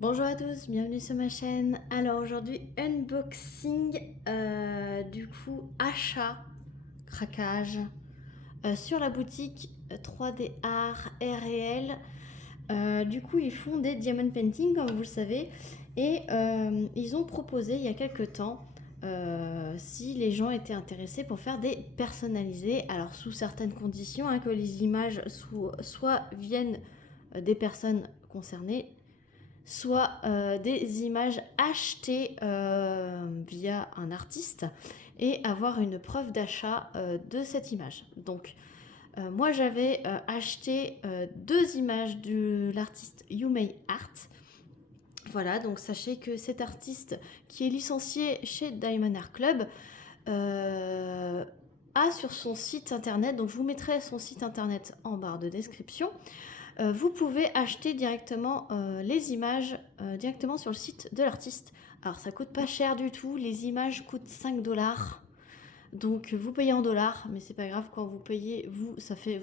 Bonjour à tous, bienvenue sur ma chaîne. Alors aujourd'hui, unboxing, du coup, achat, craquage sur la boutique 3D Art et Réel. Du coup, ils font des diamond painting, comme vous le savez, et ils ont proposé il y a quelques temps si les gens étaient intéressés pour faire des personnalisés, alors sous certaines conditions, hein, que les images soit viennent des personnes concernées, soit des images achetées via un artiste et avoir une preuve d'achat de cette image. Donc moi j'avais acheté deux images de l'artiste Yumei Art. Voilà, donc sachez que cet artiste qui est licencié chez Diamond Art Club a sur son site internet, donc je vous mettrai son site internet en barre de description, vous pouvez acheter directement les images directement sur le site de l'artiste. Alors ça coûte pas cher du tout, les images coûtent 5 $. Donc vous payez en dollars, mais c'est pas grave, quand vous payez, vous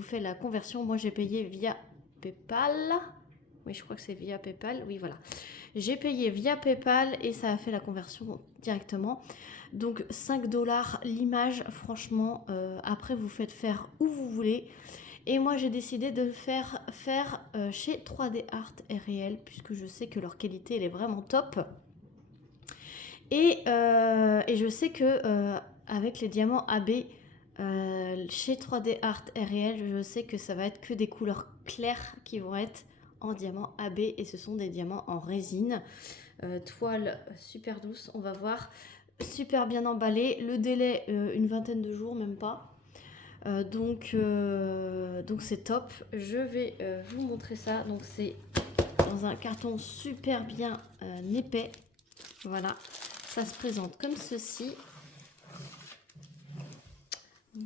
fait la conversion. Moi j'ai payé via PayPal. Oui, je crois que c'est via PayPal. Oui, voilà. J'ai payé via PayPal et ça a fait la conversion directement. Donc 5 $ l'image, franchement, après vous faites faire où vous voulez. Et moi j'ai décidé de le faire chez 3D Art et Réel, puisque je sais que leur qualité elle est vraiment top. Et je sais que avec les diamants AB chez 3D Art et Réel, je sais que ça va être que des couleurs claires qui vont être en diamant AB, et ce sont des diamants en résine. Toile super douce, on va voir. Super bien emballé. Le délai, une vingtaine de jours, même pas. Donc c'est top. Je vais vous montrer ça. Donc c'est dans un carton super bien épais. Voilà, ça se présente comme ceci.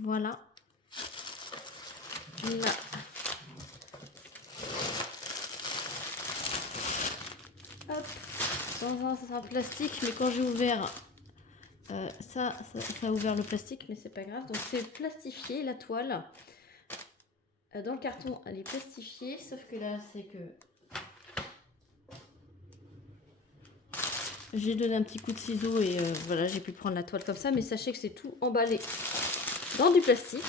Voilà. Là. Hop. Dans un plastique, mais quand j'ai ouvert, ça a ouvert le plastique, mais c'est pas grave. Donc c'est plastifié la toile. Dans le carton, elle est plastifiée, sauf que là, c'est que j'ai donné un petit coup de ciseau et voilà, j'ai pu prendre la toile comme ça. Mais sachez que c'est tout emballé dans du plastique.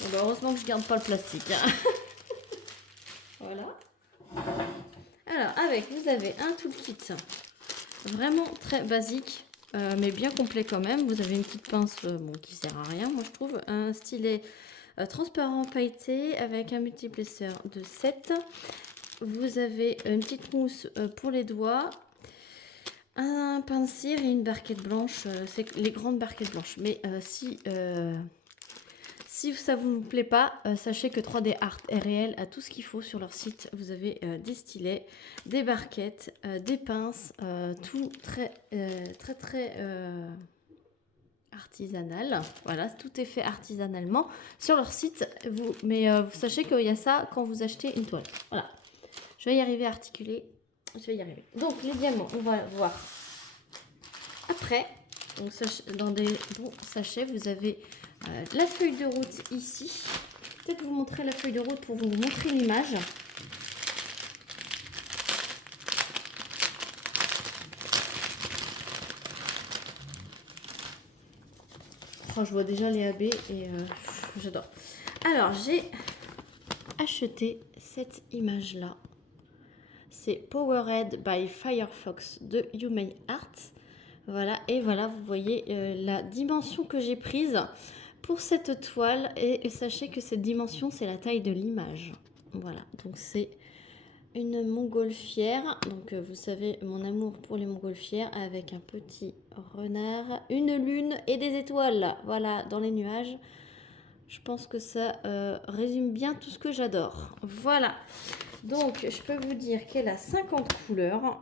Bon, bah, heureusement que je garde pas le plastique. Hein. Voilà. Alors, vous avez un toolkit vraiment très basique, mais bien complet quand même. Vous avez une petite pince bon, qui sert à rien, moi je trouve. Un stylet transparent pailleté avec un multiplesseur de 7. Vous avez une petite mousse pour les doigts, un pain de cire et une barquette blanche. C'est les grandes barquettes blanches. Mais si ça ne vous plaît pas, sachez que 3D Art est réel à tout ce qu'il faut sur leur site. Vous avez des stylets, des barquettes, des pinces, tout très artisanal. Voilà, tout est fait artisanalement sur leur site. Mais vous sachez qu'il y a ça quand vous achetez une toile. Voilà, je vais y arriver à articuler. Je vais y arriver. Donc les diamants, on va voir après. Donc dans des bons sachets, vous avez la feuille de route ici. Peut-être vous montrer la feuille de route pour vous montrer l'image. Oh, je vois déjà les AB et j'adore. Alors j'ai acheté cette image là. C'est Powered by Firefox de Yumei Art. Voilà, et voilà, vous voyez la dimension que j'ai prise pour cette toile. Et sachez que cette dimension, c'est la taille de l'image. Voilà, donc c'est une montgolfière. Donc vous savez, mon amour pour les montgolfières, avec un petit renard, une lune et des étoiles. Voilà, dans les nuages. Je pense que ça résume bien tout ce que j'adore. Voilà, donc je peux vous dire qu'elle a 50 couleurs.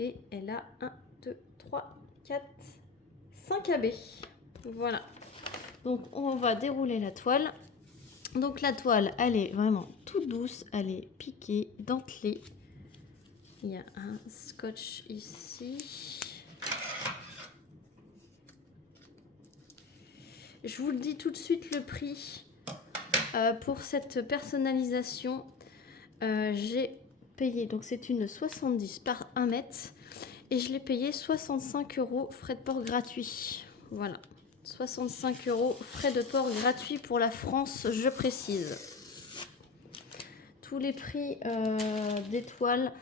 Et elle a 1, 2, 3, 4, 5 AB. Voilà. Donc on va dérouler la toile. Donc la toile, elle est vraiment toute douce. Elle est piquée, dentelée. Il y a un scotch ici. Je vous le dis tout de suite, le prix pour cette personnalisation. J'ai payé, donc c'est une 70 par 1 mètre. Et je l'ai payé 65 € frais de port gratuits. Voilà. 65 € frais de port gratuits pour la France, je précise. Tous les prix d'étoiles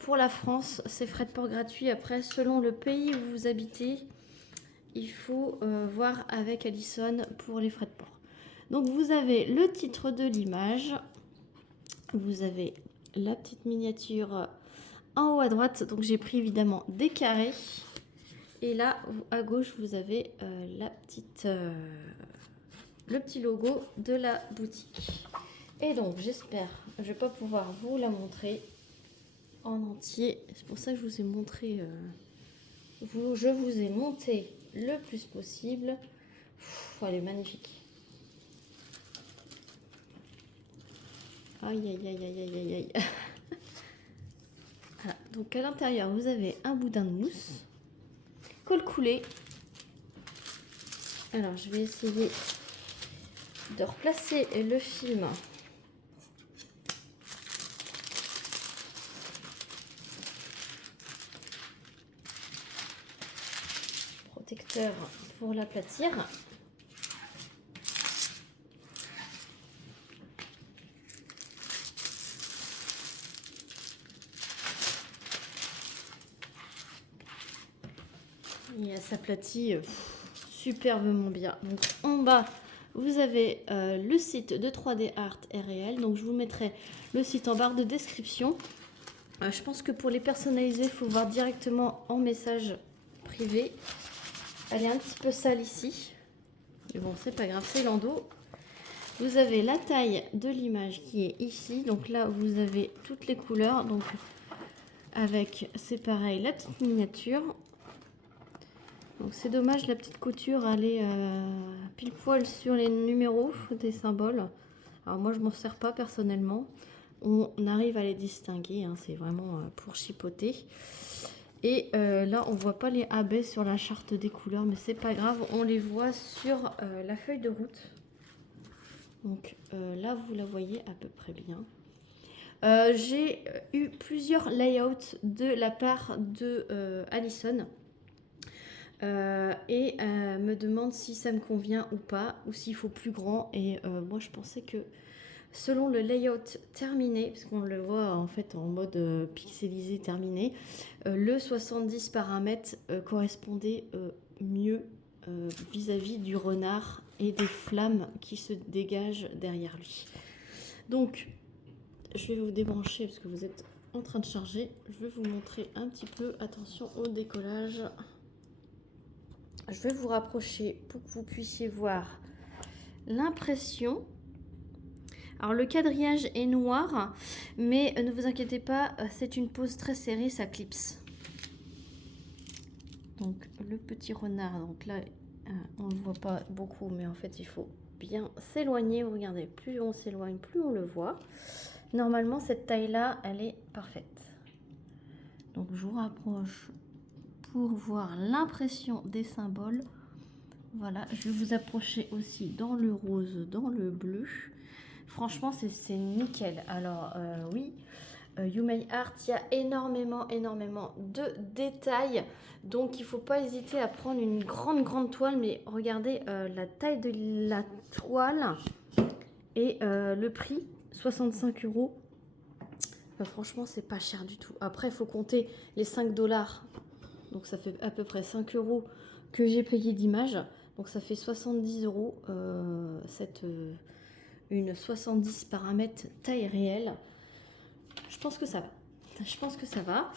pour la France, c'est frais de port gratuits. Après, selon le pays où vous habitez, il faut voir avec Alison pour les frais de port. Donc, vous avez le titre de l'image. Vous avez la petite miniature en haut à droite. Donc, j'ai pris évidemment des carrés. Et là, à gauche, vous avez le petit logo de la boutique. Et donc, j'espère, je ne vais pas pouvoir vous la montrer en entier. C'est pour ça que je vous ai montré, je vous ai monté le plus possible. Elle est magnifique. Aïe, aïe, aïe, aïe, aïe, aïe. Voilà. Donc, à l'intérieur, vous avez un boudin de mousse. Colle coulé. Alors, je vais essayer de replacer le film protecteur pour l'aplatir. Et elle s'aplatit superbement bien. Donc en bas, vous avez le site de 3D Art et Réel. Donc je vous mettrai le site en barre de description. Je pense que pour les personnaliser, il faut voir directement en message privé. Elle est un petit peu sale ici. Mais bon, c'est pas grave, c'est Lando. Vous avez la taille de l'image qui est ici. Donc là, vous avez toutes les couleurs. Donc avec, c'est pareil, la petite miniature. Donc c'est dommage, la petite couture, elle est pile poil sur les numéros des symboles. Alors moi, je m'en sers pas personnellement. On arrive à les distinguer, hein, c'est vraiment pour chipoter. Et là, on voit pas les AB sur la charte des couleurs, mais c'est pas grave, on les voit sur la feuille de route. Donc là, vous la voyez à peu près bien. J'ai eu plusieurs layouts de la part de Alison. Et me demande si ça me convient ou pas, ou s'il faut plus grand. Et moi, je pensais que selon le layout terminé, parce qu'on le voit en fait en mode pixelisé terminé, le 70 par 1 mètre correspondait mieux vis-à-vis du renard et des flammes qui se dégagent derrière lui. Donc, je vais vous débrancher parce que vous êtes en train de charger. Je vais vous montrer un petit peu. Attention au décollage. Je vais vous rapprocher pour que vous puissiez voir l'impression. Alors le quadrillage est noir, mais ne vous inquiétez pas, c'est une pose très serrée, ça clipse. Donc le petit renard, donc là on ne le voit pas beaucoup, mais en fait il faut bien s'éloigner. Regardez, plus on s'éloigne, plus on le voit. Normalement cette taille là, elle est parfaite. Donc je vous rapproche pour voir l'impression des symboles. Voilà, je vais vous approcher aussi dans le rose, dans le bleu. Franchement, c'est nickel. Alors, oui, You May Art, il y a énormément de détails. Donc, il ne faut pas hésiter à prendre une grande toile. Mais regardez la taille de la toile et le prix, 65 €. Franchement, c'est pas cher du tout. Après, il faut compter les 5 $. Donc, ça fait à peu près 5 € que j'ai payé d'image. Donc, ça fait 70 €. Une 70 par 1 mètre taille réelle. Je pense que ça va. Je pense que ça va.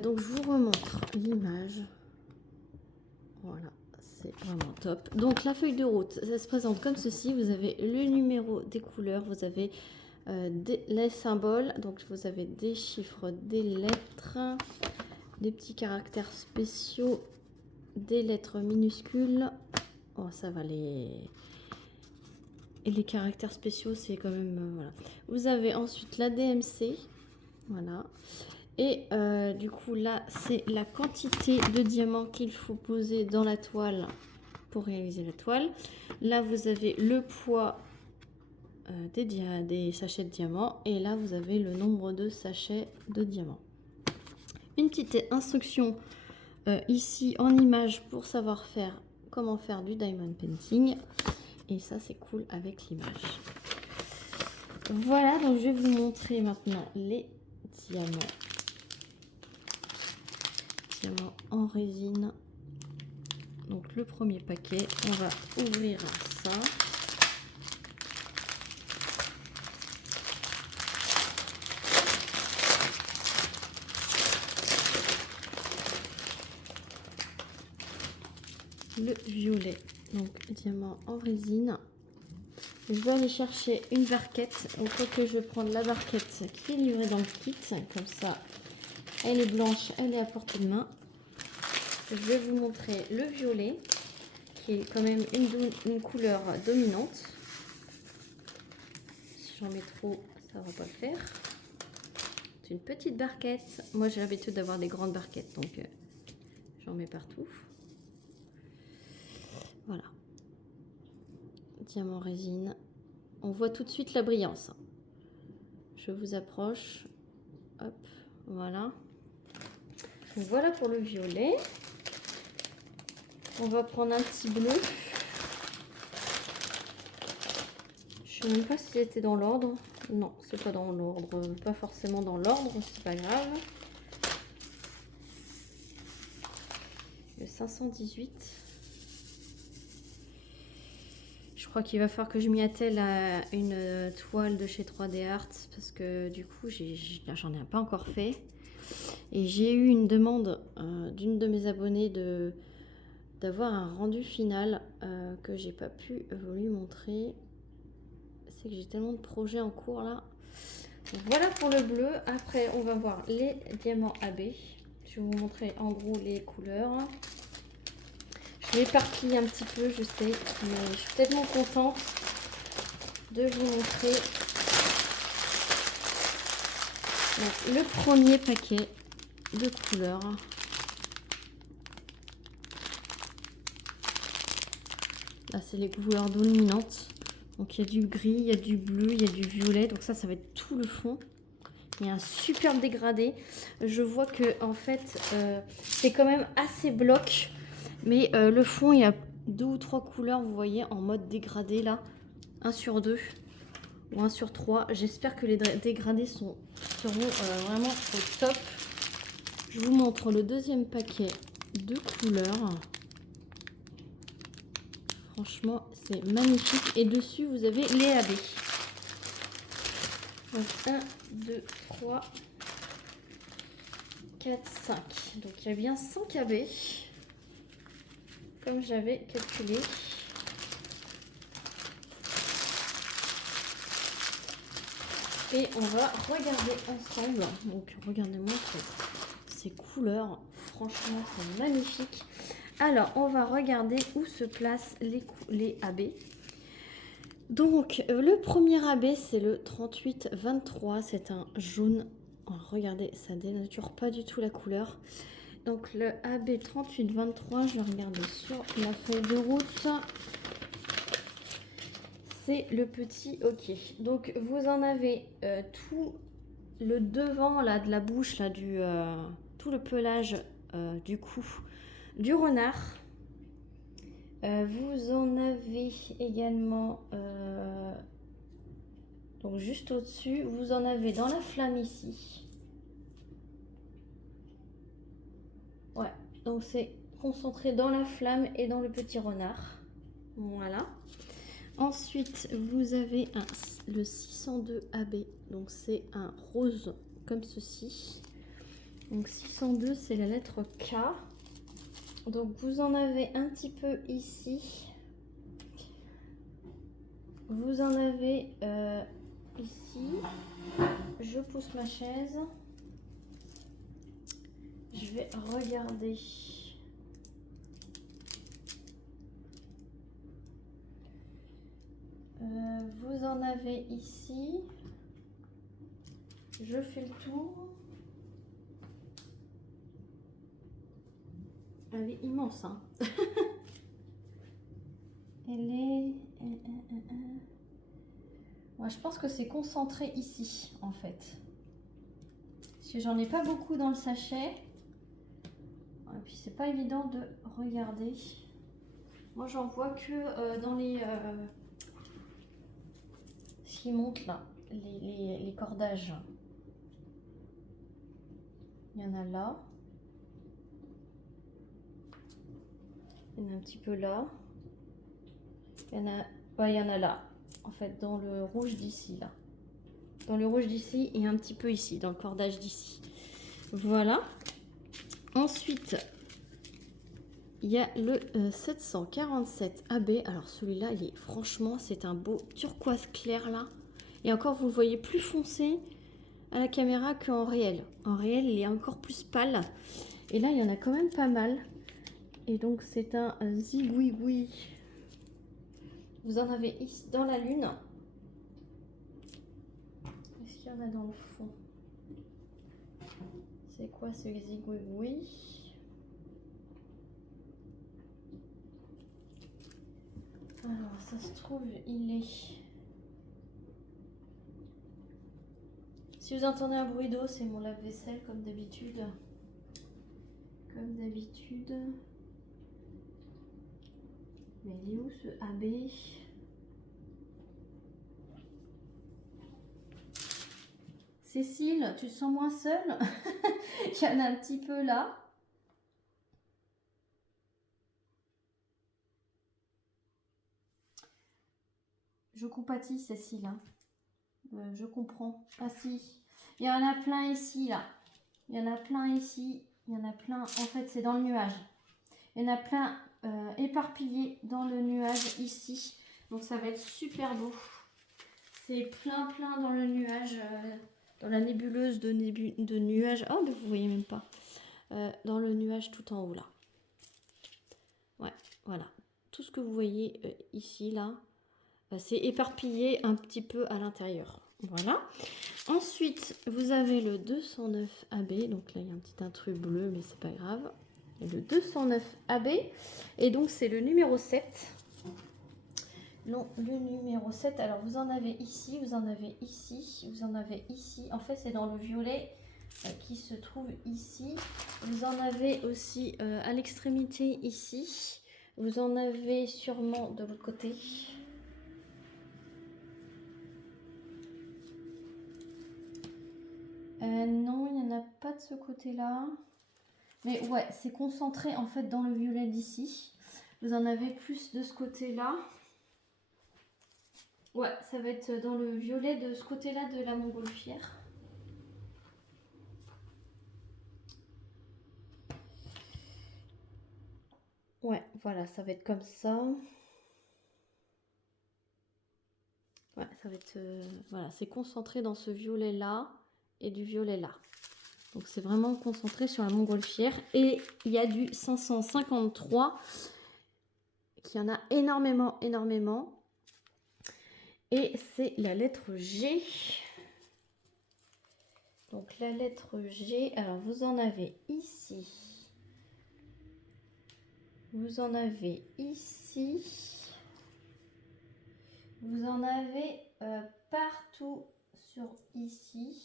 Donc, je vous remontre l'image. Voilà, c'est vraiment top. Donc, la feuille de route, ça se présente comme ceci. Vous avez le numéro des couleurs. Vous avez les symboles. Donc, vous avez des chiffres, des lettres, des petits caractères spéciaux, des lettres minuscules. Oh, ça va Et les caractères spéciaux, c'est quand même... voilà. Vous avez ensuite la DMC. Voilà. Et du coup, là, c'est la quantité de diamants qu'il faut poser dans la toile pour réaliser la toile. Là, vous avez le poids des sachets de diamants. Et là, vous avez le nombre de sachets de diamants. Une petite instruction ici en image pour savoir faire comment faire du diamond painting. Et ça, c'est cool avec l'image. Voilà, donc je vais vous montrer maintenant les diamants. Diamants en résine. Donc le premier paquet, on va ouvrir ça. Le violet, donc diamant en résine. Je vais aller chercher une barquette. Donc que je vais prendre la barquette qui est livrée dans le kit. Comme ça, elle est blanche, elle est à portée de main. Je vais vous montrer le violet, qui est quand même une couleur dominante. Si j'en mets trop, ça ne va pas le faire. C'est une petite barquette. Moi, j'ai l'habitude d'avoir des grandes barquettes, donc j'en mets partout. Voilà. Diamant résine. On voit tout de suite la brillance. Je vous approche. Hop, voilà. Donc voilà pour le violet. On va prendre un petit bleu. Je ne sais même pas s'il était dans l'ordre. Non, c'est pas dans l'ordre. Pas forcément dans l'ordre, c'est pas grave. Le 518. Je crois qu'il va falloir que je m'y attelle à une toile de chez 3D Art parce que du coup, j'en ai pas encore fait. Et j'ai eu une demande d'une de mes abonnées d'avoir un rendu final que j'ai pas pu vous lui montrer. C'est que j'ai tellement de projets en cours là. Donc, voilà pour le bleu. Après, on va voir les diamants AB. Je vais vous montrer en gros les couleurs. Je l'éparpille un petit peu, je sais, mais je suis tellement contente de vous montrer. Donc, le premier paquet de couleurs. Là, c'est les couleurs dominantes. Donc, il y a du gris, il y a du bleu, il y a du violet. Donc, ça va être tout le fond. Il y a un superbe dégradé. Je vois que, en fait, c'est quand même assez bloc. Mais le fond, il y a 2 ou 3 couleurs, vous voyez, en mode dégradé là. 1 sur 2 ou 1 sur 3. J'espère que les dégradés seront vraiment au top. Je vous montre le deuxième paquet de couleurs. Franchement, c'est magnifique. Et dessus, vous avez les AB. Donc 1, 2, 3, 4, 5. Donc il y a bien 5 AB. Comme j'avais calculé. Et on va regarder ensemble. Donc regardez-moi ces couleurs. Franchement, c'est magnifique. Alors, on va regarder où se placent les AB. Donc, le premier AB, c'est le 38-23. C'est un jaune. Oh, regardez, ça dénature pas du tout la couleur. Donc le AB 38-23, je vais regarder sur la feuille de route. C'est le petit OK. Donc vous en avez tout le devant là, de la bouche, là, tout le pelage du cou du renard. Vous en avez également, donc juste au-dessus, vous en avez dans la flamme ici. Ouais, donc c'est concentré dans la flamme et dans le petit renard. Voilà. Ensuite, vous avez le 602 AB. Donc c'est un rose comme ceci. Donc 602, c'est la lettre K. Donc vous en avez un petit peu ici. Vous en avez ici. Je pousse ma chaise. Je vais regarder. Vous en avez ici. Je fais le tour. Elle est immense, hein. Elle est... Ouais, je pense que c'est concentré ici, en fait. Parce que j'en ai pas beaucoup dans le sachet. Et puis, c'est pas évident de regarder. Moi, j'en vois que dans les... ce qui monte là, les cordages. Il y en a là. Il y en a un petit peu là. Il y en a, ouais, il y en a là. En fait, dans le rouge d'ici, là. Dans le rouge d'ici et un petit peu ici, dans le cordage d'ici. Voilà. Ensuite, il y a le 747 AB. Alors celui-là, il est franchement, c'est un beau turquoise clair là. Et encore, vous le voyez plus foncé à la caméra qu'en réel. En réel, il est encore plus pâle. Et là, il y en a quand même pas mal. Et donc, c'est un zigouigoui. Vous en avez ici dans la lune. Est-ce qu'il y en a dans le fond? C'est quoi ce zigouigoui? Alors, ça se trouve, il est... Si vous entendez un bruit d'eau, c'est mon lave-vaisselle, comme d'habitude. Comme d'habitude. Mais il est où ce AB? Cécile, tu te sens moins seule? Il y en a un petit peu là. Je compatis, Cécile. Hein. Je comprends. Ah si. Il y en a plein ici, là. Il y en a plein ici. Il y en a plein. En fait, c'est dans le nuage. Il y en a plein éparpillés dans le nuage ici. Donc, ça va être super beau. C'est plein dans le nuage. Dans la nébuleuse de nuages. Oh, mais vous voyez même pas. Dans le nuage tout en haut, là. Ouais, voilà. Tout ce que vous voyez ici, là, c'est éparpillé un petit peu à l'intérieur. Voilà. Ensuite, vous avez le 209 AB. Donc là, il y a un petit intrus bleu, mais c'est pas grave. Le 209 AB. Et donc, c'est le numéro 7. Non, le numéro 7. Alors, vous en avez ici, vous en avez ici, vous en avez ici. En fait, c'est dans le violet qui se trouve ici. Vous en avez aussi à l'extrémité ici. Vous en avez sûrement de l'autre côté. Non, il n'y en a pas de ce côté-là. Mais ouais, c'est concentré en fait dans le violet d'ici. Vous en avez plus de ce côté-là. Ouais, ça va être dans le violet de ce côté-là de la montgolfière. Ouais, voilà, ça va être comme ça. Ouais, ça va être... voilà, c'est concentré dans ce violet-là et du violet-là. Donc, c'est vraiment concentré sur la montgolfière. Et il y a du 553, qui en a énormément. Et c'est la lettre G. Donc, la lettre G, alors, vous en avez ici. Vous en avez ici. Vous en avez partout sur ici.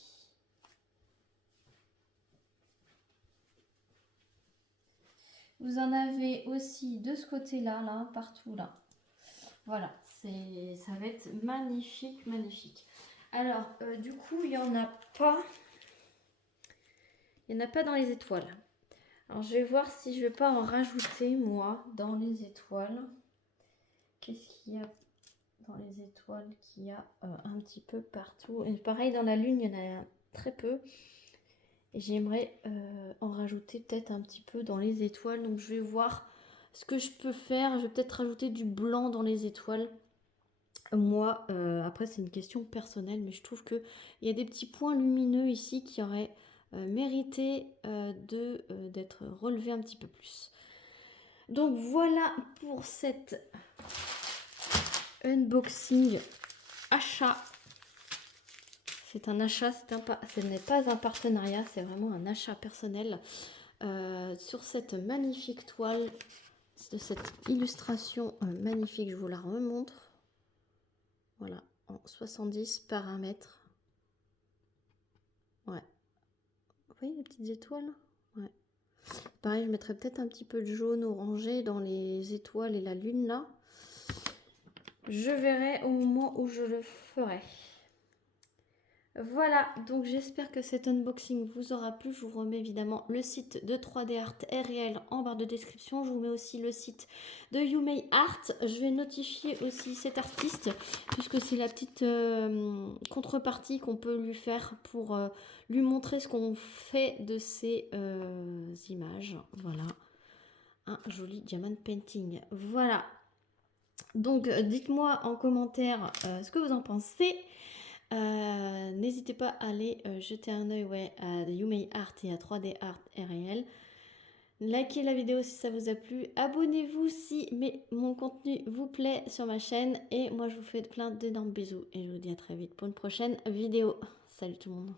Vous en avez aussi de ce côté-là, là, partout là. Voilà, ça va être magnifique. Alors, du coup, il n'y en a pas. Il n'y en a pas dans les étoiles. Alors, je vais voir si je ne vais pas en rajouter, moi, dans les étoiles. Qu'est-ce qu'il y a dans les étoiles qu'il y a un petit peu partout. Et pareil, dans la lune, il y en a très peu. Et j'aimerais en rajouter peut-être un petit peu dans les étoiles. Donc, je vais voir ce que je peux faire. Je vais peut-être rajouter du blanc dans les étoiles. Moi, après, c'est une question personnelle, mais je trouve qu'il y a des petits points lumineux ici qui auraient mérité d'être relevés un petit peu plus. Donc, voilà pour cette unboxing achat. C'est un achat, ce n'est pas un partenariat, c'est vraiment un achat personnel sur cette magnifique toile de cette illustration magnifique. Je vous la remontre. Voilà, en 70 paramètres. Ouais. Vous voyez les petites étoiles? Ouais. Pareil, je mettrais peut-être un petit peu de jaune orangé dans les étoiles et la lune là. Je verrai au moment où je le ferai. Voilà, donc j'espère que cet unboxing vous aura plu. Je vous remets évidemment le site de 3D Art RL en barre de description. Je vous mets aussi le site de YouMay Art. Je vais notifier aussi cet artiste, puisque c'est la petite contrepartie qu'on peut lui faire pour lui montrer ce qu'on fait de ces images. Voilà, un joli diamond painting. Voilà, donc dites-moi en commentaire ce que vous en pensez. N'hésitez pas à aller jeter un œil à YouMay Art et à 3D Art RL. Likez la vidéo si ça vous a plu. Abonnez-vous si mon contenu vous plaît sur ma chaîne. Et moi je vous fais plein d'énormes bisous. Et je vous dis à très vite pour une prochaine vidéo. Salut tout le monde.